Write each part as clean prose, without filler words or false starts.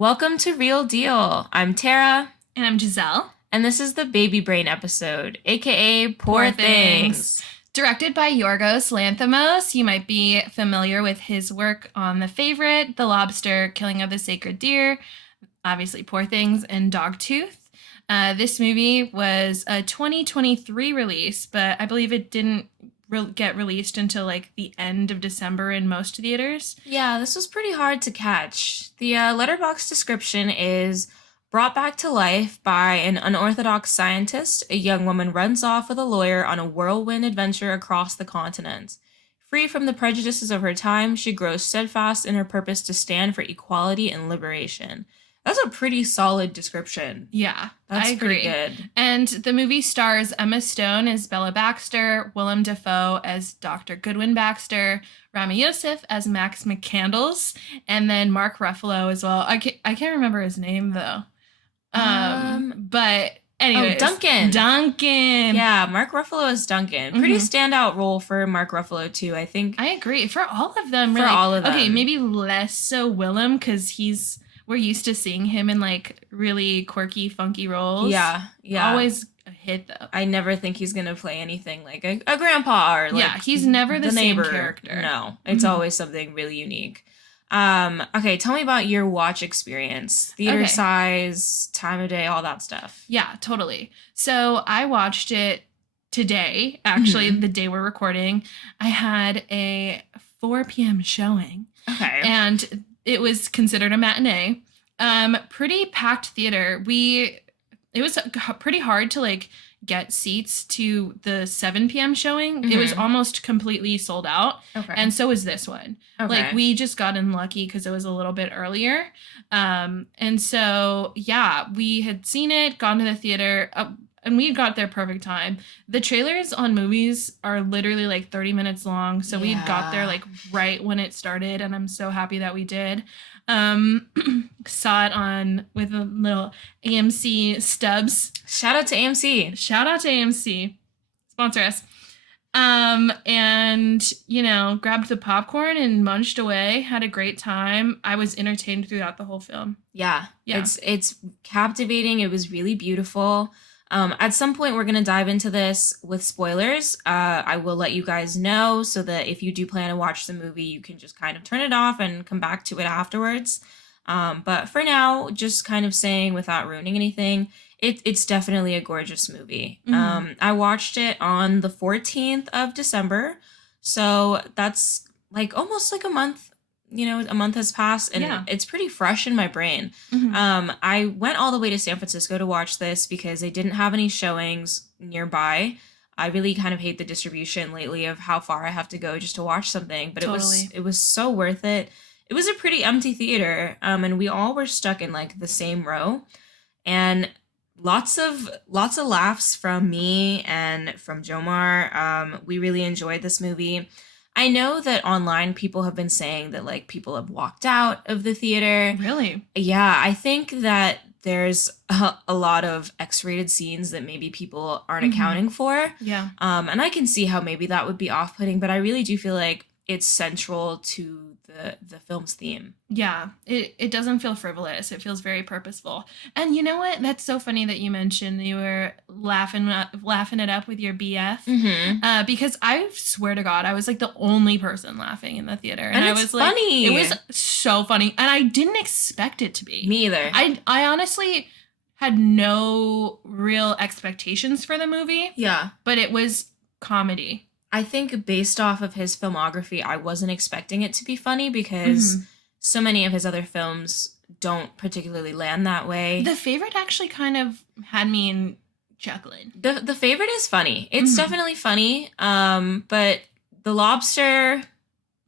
Welcome to Real Deal. I'm Tara, And I'm Giselle. and this is the Baby Brain episode, aka Poor Poor Things. Things. Directed by Yorgos Lanthimos. You might be familiar with his work on The Favorite, The Lobster, Killing of the Sacred Deer, obviously Poor Things, and Dogtooth. This movie was a 2023 release, but I believe it didn't get released until like the end of December in most theaters. Yeah, this was pretty hard to catch. The letterbox description is brought back to life by an unorthodox scientist. A young woman runs off with a lawyer on a whirlwind adventure across the continent. Free from the prejudices of her time, she grows steadfast in her purpose to stand for equality and liberation. That's a pretty solid description. Yeah, That's I pretty agree. good. And the movie stars Emma Stone as Bella Baxter, Willem Dafoe as Dr. Goodwin Baxter, Rami Youssef as Max McCandles, and then Mark Ruffalo as well. I can't remember his name though. But Oh, anyways, Duncan. Duncan. Yeah, Mark Ruffalo is Duncan. Pretty Mhm. standout role for Mark Ruffalo too. I think I agree for all of them. for Really, all of okay, them. maybe less so Willem because we're used to seeing him in like really quirky, funky roles. Yeah, yeah. Always a hit though. I never think he's gonna play anything like a grandpa or like Yeah, he's never the same neighbor character. No, it's Mhm. always something really unique. Okay, tell me about your watch experience. Theater Okay. size, time of day, all that stuff. Yeah, totally. So I watched it today, actually, Mhm. the day we're recording. I had a 4 p.m. showing, Okay. and it was considered a matinee. Pretty packed theater. It was pretty hard to like get seats to the 7 p.m. showing. It was Mhm. almost completely sold out, Okay. and so was this one. okay. Like we just got in lucky because it was a little bit earlier. And so yeah, we had seen it, gone to the theater, and we got there perfect time. The trailers on movies are literally like 30 minutes long, so we got there Yeah. like right when it started, and I'm so happy that we did. Saw it on with a little AMC stubs. Shout out to AMC. Shout out to AMC, sponsor us. And grabbed the popcorn and munched away, had a great time. I was entertained throughout the whole film. Yeah, Yeah. it's captivating. It was really beautiful. At some point, we're gonna dive into this with spoilers. I will let you guys know so that if you do plan to watch the movie, you can just kind of turn it off and come back to it afterwards. But for now, just kind of saying without ruining anything, it's definitely a gorgeous movie. Mhm. I watched it on the 14th of December, so that's like almost like a month. A month has passed, and Yeah. it's pretty fresh in my brain. Mhm. I went all the way to San Francisco to watch this because they didn't have any showings nearby. I really kind of hate the distribution lately of how far I have to go just to watch something, but Totally. it was so worth it. It was a pretty empty theater, and we all were stuck in like the same row, and lots of laughs from me and from Jomar. We really enjoyed this movie. I know that online people have been saying that like people have walked out of the theater. Really? Yeah, I think that there's a lot of X-rated scenes that maybe people aren't Mhm. accounting for. Yeah. And I can see how maybe that would be off-putting, but I really do feel like it's central to the film's theme. Yeah. It doesn't feel frivolous. It feels very purposeful. And you know what? That's so funny that you mentioned you were laughing it up with your BF. Mm-hmm. Because I swear to God, I was like the only person laughing in the theater, And I it's was like, funny. it was so funny, and I didn't expect it to be. Me either. I honestly had no real expectations for the movie, Yeah. but it was comedy. I think based off of his filmography, I wasn't expecting it to be funny because Mhm. so many of his other films don't particularly land that way. The Favorite actually kind of had me in chuckling. The Favorite is funny. It's Mhm. definitely funny. But The Lobster,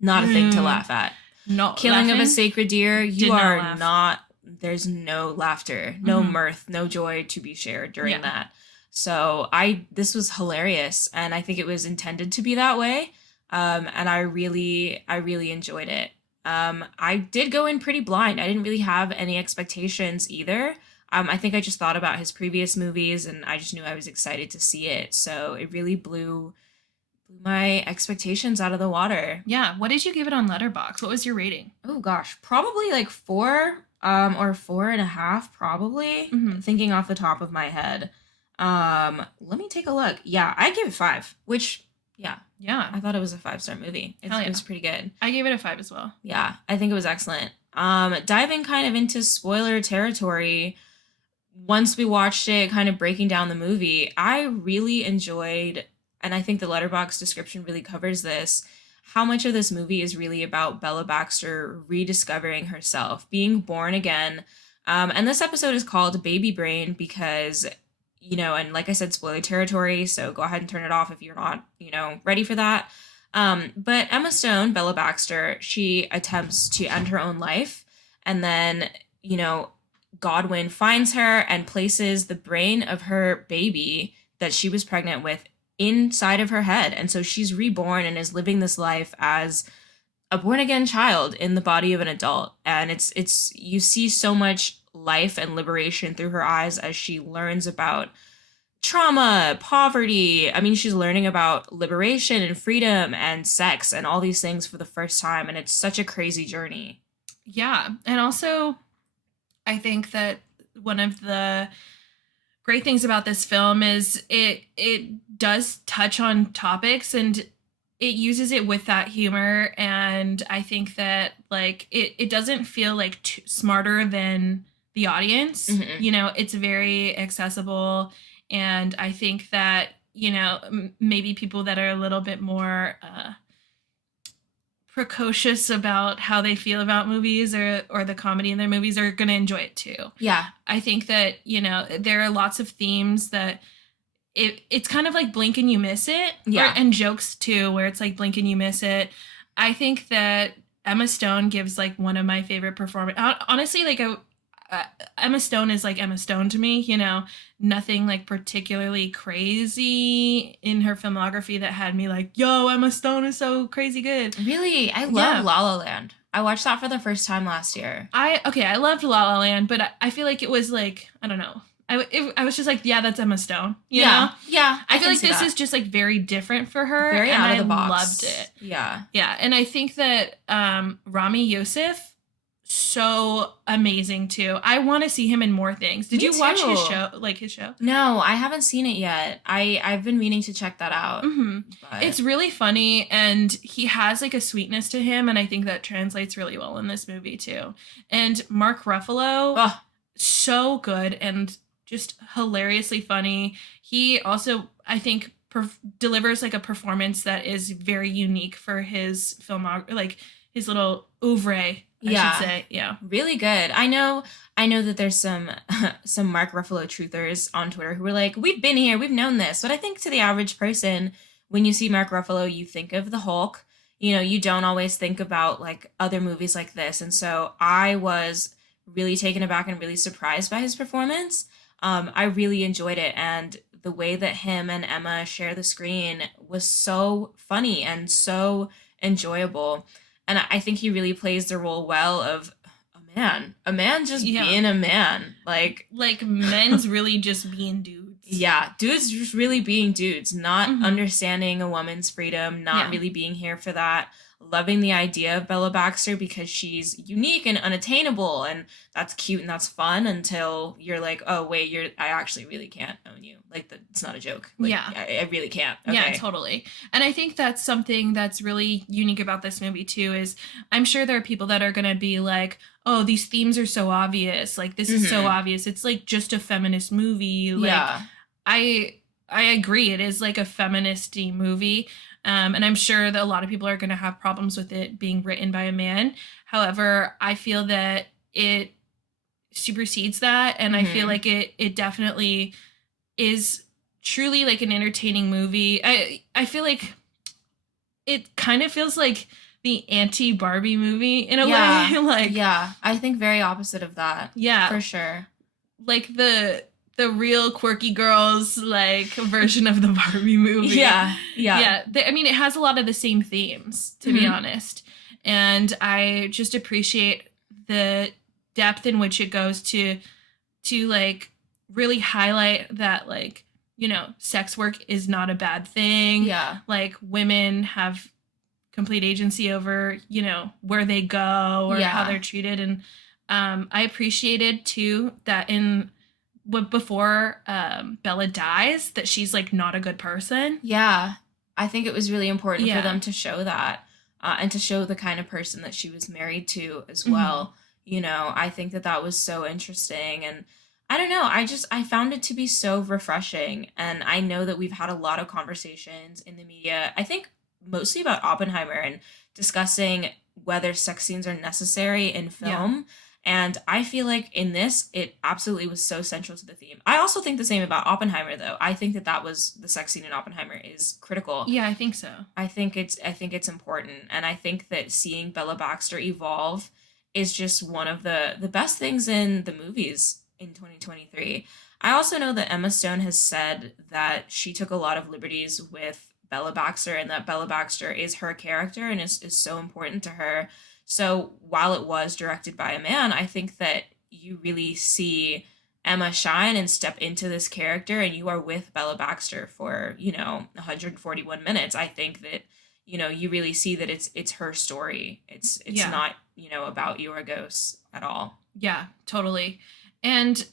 not a thing to Mm. laugh at. No Killing of a laughing? Sacred Deer, Did you not are laugh. not. There's no laughter, no Mhm. mirth, no joy to be shared during Yeah. that. So this was hilarious, and I think it was intended to be that way. And I really enjoyed it. I did go in pretty blind. I didn't really have any expectations either. I think I just thought about his previous movies, and I just knew I was excited to see it. So it really blew my expectations out of the water. Yeah. What did you give it on Letterboxd? What was your rating? Oh gosh, probably like 4 Or 4.5 probably. Hmm. Thinking off the top of my head. Let me take a look. Yeah, I give it 5, which, yeah, Yeah. I thought it was a 5-star movie. Hell It yeah. was pretty good. I gave it a 5 as well. Yeah, I think it was excellent. Diving kind of into spoiler territory, once we watched it, kind of breaking down the movie, I really enjoyed, and I think the letterbox description really covers this, how much of this movie is really about Bella Baxter rediscovering herself, being born again. And this episode is called Baby Brain because, and like I said, spoiler territory, so go ahead and turn it off if you're not, ready for that. But Emma Stone, Bella Baxter, she attempts to end her own life. And then, Godwin finds her and places the brain of her baby that she was pregnant with inside of her head. And so she's reborn and is living this life as a born again child in the body of an adult. And it's you see so much life and liberation through her eyes as she learns about trauma, poverty. I mean, she's learning about liberation and freedom and sex and all these things for the first time. And it's such a crazy journey. Yeah. And also, I think that one of the great things about this film is it does touch on topics and it uses it with that humor, and I think that like it doesn't feel like smarter than the audience. Mm-hmm. It's very accessible, and I think that maybe people that are a little bit more precocious about how they feel about movies or the comedy in their movies are going to enjoy it too. Yeah. I think that, there are lots of themes that it's kind of like blink and you miss it. Yeah. And jokes too, where it's like blink and you miss it. I think that Emma Stone gives like one of my favorite performance. Honestly, like Emma Stone is like Emma Stone to me, nothing like particularly crazy in her filmography that had me like, yo, Emma Stone is so crazy good. Really? I love La La Land. I watched that for the first time last year. I loved La La Land, but I feel like it was like, I don't know. I was just like, yeah, that's Emma Stone. You know? Yeah. I feel like this is just like very different for her. Very and out of the box. I loved it. Yeah. Yeah. And I think that Rami Youssef, so amazing too. I want to see him in more things. Did you watch his show? Like his show? No, I haven't seen it yet. I've been meaning to check that out. Mm-hmm. But... It's really funny, and he has like a sweetness to him, and I think that translates really well in this movie too. And Mark Ruffalo, so good and just hilariously funny. He also, I think, delivers like a performance that is very unique for his like his little oeuvre. I should say. Yeah. Really good. I know that there's some Mark Ruffalo truthers on Twitter who were like, we've been here, we've known this. But I think to the average person, when you see Mark Ruffalo, you think of the Hulk. You don't always think about like other movies like this. And so I was really taken aback and really surprised by his performance. I really enjoyed it. And the way that him and Emma share the screen was so funny and so enjoyable. And I think he really plays the role well of a man just being a man. Like men's really just being dudes. Yeah, dudes just really being dudes, not understanding a woman's freedom, not really being here for that. Loving the idea of Bella Baxter because she's unique and unattainable, and that's cute and that's fun until you're like, oh wait, I actually really can't own you. Like it's not a joke. Like, I really can't. Okay. Yeah, totally. And I think that's something that's really unique about this movie too. Is I'm sure there are people that are gonna be like, oh, these themes are so obvious. Like this is so obvious. It's like just a feminist movie. Like I agree. It is like a feminist-y movie. And I'm sure that a lot of people are going to have problems with it being written by a man. However, I feel that it supersedes that. And I feel like it definitely is truly like an entertaining movie. I feel like it kind of feels like the anti-Barbie movie in a way. Like, yeah, I think very opposite of that. Yeah. For sure. Like the real quirky girls like version of the Barbie movie. Yeah. I mean, it has a lot of the same themes, to be honest. And I just appreciate the depth in which it goes to like really highlight that like, sex work is not a bad thing. Yeah. Like women have complete agency over, where they go or how they're treated. And I appreciated too that in before Bella dies, that she's like not a good person. Yeah, I think it was really important for Yeah. them to show that, and to show the kind of person that she was married to as Hmm. well. I think that that was so interesting, and I don't know, I found it to be so refreshing, and I know that we've had a lot of conversations in the media. I think mostly about Oppenheimer and discussing whether sex scenes are necessary in Yeah. film. And I feel like in this, it absolutely was so central to the theme. I also think the same about Oppenheimer, though. I think that that was the sex scene in Oppenheimer is critical. Yeah, I think so. I think it's important, and I think that seeing Bella Baxter evolve is just one of the best things in the movies in 2023. I also know that Emma Stone has said that she took a lot of liberties with Bella Baxter, and that Bella Baxter is her character and is so important to her. So while it was directed by a man, I think that you really see Emma shine and step into this character, and you are with Bella Baxter for 141 minutes. I think that you really see that it's her story. It's Yeah. not about Yorgos at all. Yeah, totally. And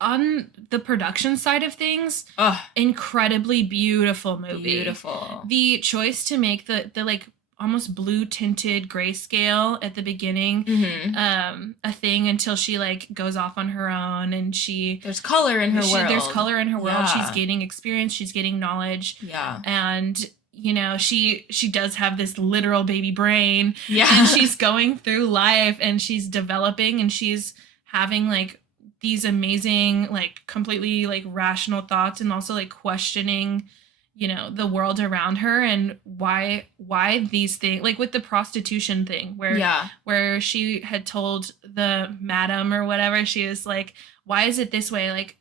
on the production side of things, Oh, incredibly beautiful movie. beautiful. The choice to make the like almost blue tinted grayscale at the beginning Hmm. a thing until she like goes off on her own, and There's color in her there's world. color in her world. She's Yeah, gaining experience, she's getting knowledge, yeah, and she does have this literal baby brain, yeah. and she's going through life and she's developing, and she's having like these amazing like completely like rational thoughts, and also like questioning the world around her, and why these things, like with the prostitution thing, Yeah, where she had told the madam or whatever, she was like, why is it this way, like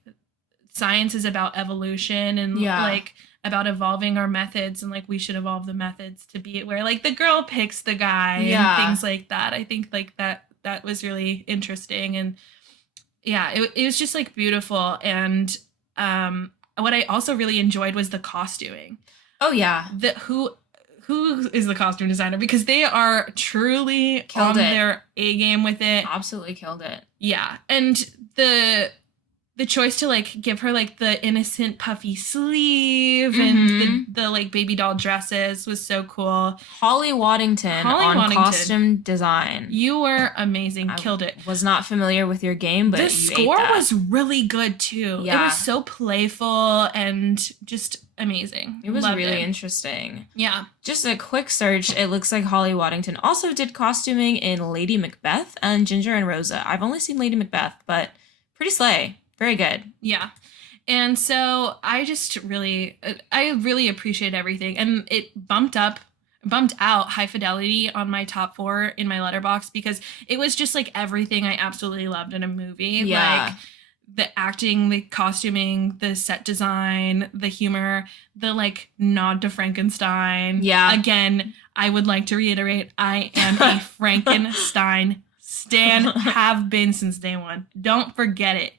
science is about evolution, and yeah, like about evolving our methods, and like we should evolve the methods to be it where like the girl picks the guy and yeah. things like that. I think like that was really interesting, and yeah, it was just like beautiful. And what I also really enjoyed was the costuming. Oh yeah, The who is the costume designer, because they are truly killed on it. their A game with it. Absolutely killed it. Yeah, and the choice to like give her like the innocent puffy sleeve and the Hmm. the like baby doll dresses was so cool. Holly Waddington Holly on Waddington, costume design. you were amazing, I killed it. was not familiar with your game, The but you ate score that. was really good too. It was Yeah, so playful and just amazing. it was Loved really it. interesting. Yeah. Just a quick search, it looks like Holly Waddington also did costuming in Lady Macbeth and Ginger and Rosa. I've only seen Lady Macbeth, but pretty slay. Very good. Yeah. And so I really appreciate everything, and it bumped out High Fidelity on my top 4 in my letterbox, because it was just like everything I absolutely loved in a movie. Like Yeah. the acting, the costuming, the set design, the humor, the like nod to Frankenstein. Yeah. Again, I would like to reiterate, I am a Frankenstein stan, have been since day one. Don't forget it.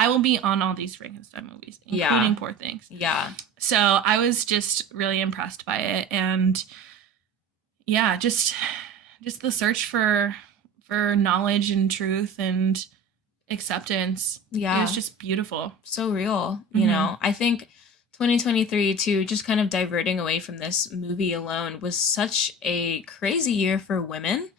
I will be on all these Frankenstein movies, including Yeah. Poor Things. Yeah. So I was just really impressed by it, and yeah, just the search for knowledge and truth and acceptance. It Yeah. was just beautiful. So real, Mhm. I think 2023 too, just kind of diverting away from this movie alone, was such a crazy year for women.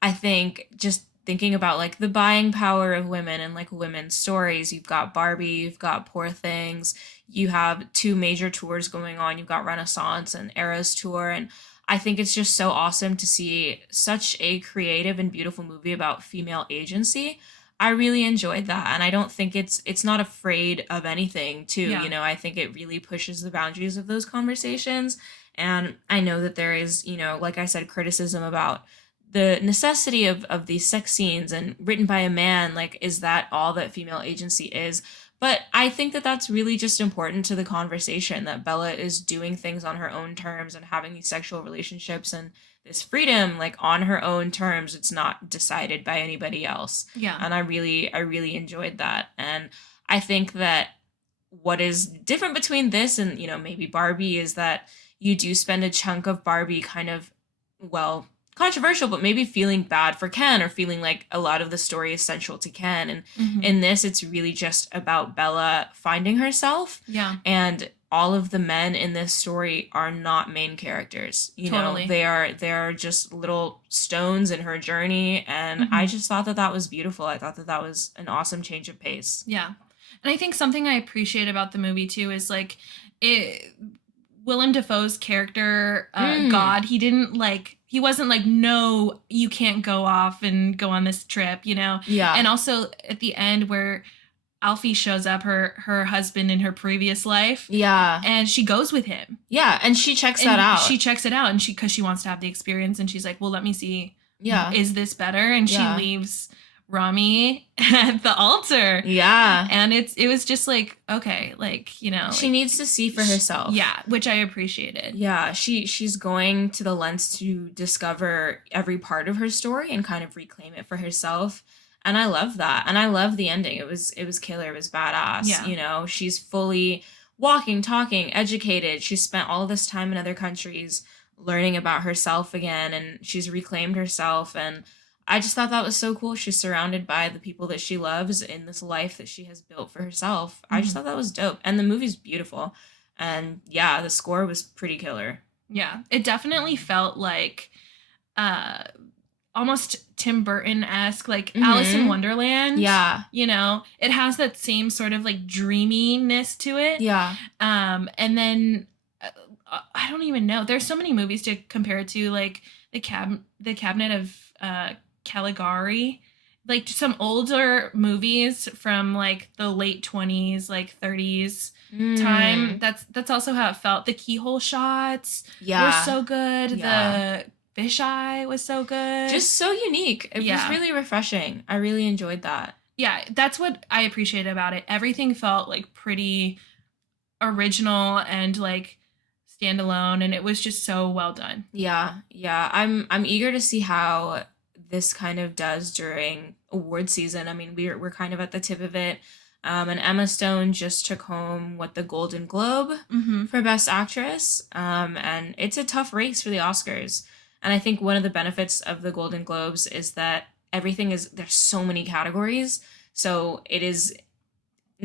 I think just thinking about like the buying power of women and like women's stories. You've got Barbie, you've got Poor Things, you have two major tours going on. You've got Renaissance and Eras tour, and I think it's just so awesome to see such a creative and beautiful movie about female agency. I really enjoyed that, and I don't think it's not afraid of anything too. Yeah. I think it really pushes the boundaries of those conversations. And I know that there is, like I said, criticism about the necessity of these sex scenes and written by a man. Like, is that all that female agency is? But I think that that's really just important to the conversation, that Bella is doing things on her own terms and having these sexual relationships and this freedom like on her own terms. It's not decided by anybody else. Yeah. And I really enjoyed that. And I think that what is different between this and maybe Barbie is that you do spend a chunk of Barbie kind of, well, controversial, but maybe feeling bad for Ken or feeling like a lot of the story is central to Ken. And Mhm. in this, it's really just about Bella finding herself. Yeah. And all of the men in this story are not main characters. You Totally. know, they're just little stones in her journey. And I Mhm. just thought that that was beautiful. I thought that that was an awesome change of pace. Yeah. And I think something I appreciate about the movie too is like it Willem Dafoe's character, Mm. God, he wasn't like, no, you can't go off and go on this trip, you know? Yeah. And also at the end where Alfie shows up, her husband in her previous life, Yeah. and she goes with him. Yeah. And she checks that And out. she checks it out, and because she wants to have the experience, and she's like, well, let me see. Yeah. Is this better? And she Yeah. leaves Rami at the altar. Yeah. And it was just like, okay, like, you know, She like, needs to see for herself. yeah, which I appreciated. Yeah, she's going to the lengths to discover every part of her story and kind of reclaim it for herself. And I love that. And I love the ending. It was killer. It was badass. Yeah. You know, she's fully walking, talking, educated. She spent all this time in other countries learning about herself again, and she's reclaimed herself. And I just thought that was so cool. She's surrounded by the people that she loves in this life that she has built for herself. I just Mhm. thought that was dope. And the movie's beautiful. And yeah, the score was pretty killer. Yeah, it definitely felt like uh almost Tim Burton-esque, like Alice in Mhm. Wonderland. Yeah. You know, it has that same sort of like dreaminess to it. Yeah. And then I don't even know. There's so many movies to compare it to, like the Cabinet of Caligari, like some older movies from like the late 20s, like 30s time. Mm. That's also how it felt. The keyhole shots Yeah. were so good. Yeah. The fisheye was so good. Just so unique. It was Yeah. really refreshing. I really enjoyed that. Yeah, that's what I appreciated about it. Everything felt like pretty original and like standalone, and it was just so well done. Yeah. Yeah. I'm eager to see how this kind of does during award season. I mean, we're kind of at the tip of it. And Emma Stone just took home the Golden Globe Mm-hmm. for Best Actress. And it's a tough race for the Oscars. And I think one of the benefits of the Golden Globes is that there's so many categories. So it is,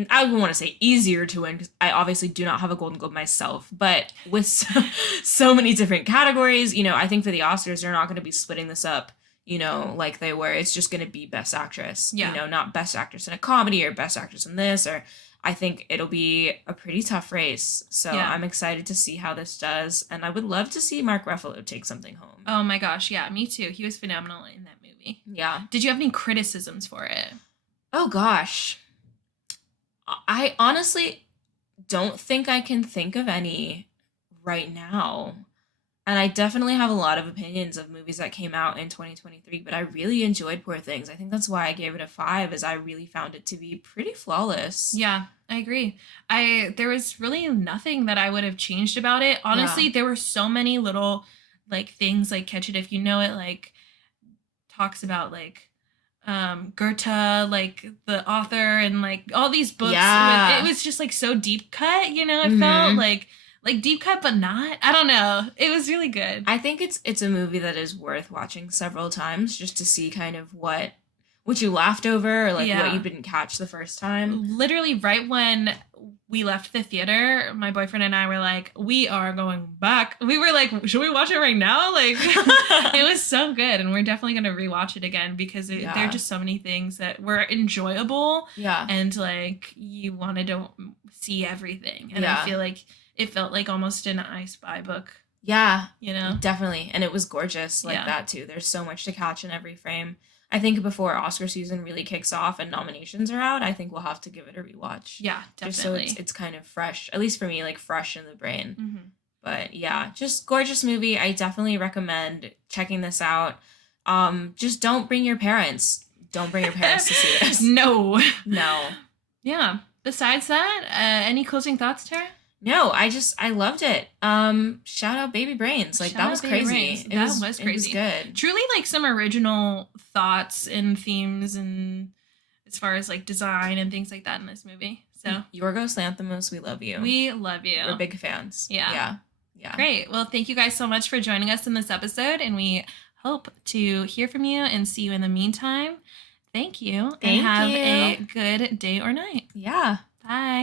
I wouldn't want to say easier to win because I obviously do not have a Golden Globe myself, but with so many different categories, you know, I think for the Oscars, they're not going to be splitting this up, you know, like they were. It's just going to be Best Actress, Yeah. you know, not Best Actress in a comedy or Best Actress in this, or I think it'll be a pretty tough race. So Yeah. I'm excited to see how this does. And I would love to see Mark Ruffalo take something home. Oh my gosh, yeah, me too. He was phenomenal in that movie. Yeah. Did you have any criticisms for it? Oh gosh. I honestly don't think I can think of any right now. And I definitely have a lot of opinions of movies that came out in 2023, but I really enjoyed Poor Things. I think that's why I gave it a 5, as I really found it to be pretty flawless. Yeah, I agree. There was really nothing that I would have changed about it. Honestly, there were so many little like things like Catch It If You Know It, like talks about like Goethe, like the author, and like all these books. Yeah. It was just like so deep cut, you know, it felt like deep cut but not. I don't know. It was really good. I think it's a movie that is worth watching several times just to see kind of what you laughed over, or like Yeah. what you didn't catch the first time. Literally right when we left the theater, my boyfriend and I were like, we are going back. We were like, should we watch it right now? Like, it was so good. And we're definitely going to rewatch it again because there are just so many things that were enjoyable. Yeah. And like, you wanted to see everything. And I feel like it felt like almost an I Spy book. Yeah. You know? Definitely. And it was gorgeous like that too. There's so much to catch in every frame. I think before Oscar season really kicks off and nominations are out, I think we'll have to give it a rewatch. Yeah, definitely. Just so it's kind of fresh, at least for me, like fresh in the brain. Mm-hmm. But yeah, just gorgeous movie. I definitely recommend checking this out. Just don't bring your parents. Don't bring your parents to see this. No. Yeah. Besides that, any closing thoughts, Tara? No, I loved it. Shout out Baby Brains. Like, that was crazy. That was crazy. It was good. Truly, like, some original thoughts and themes, and as far as like design and things like that in this movie. So Yorgos Lanthimos, we love you. We love you. We're big fans. Yeah. Yeah. Great. Well, thank you guys so much for joining us in this episode, and we hope to hear from you and see you in the meantime. Thank you and Thank have you. a good day or night. Yeah. Bye.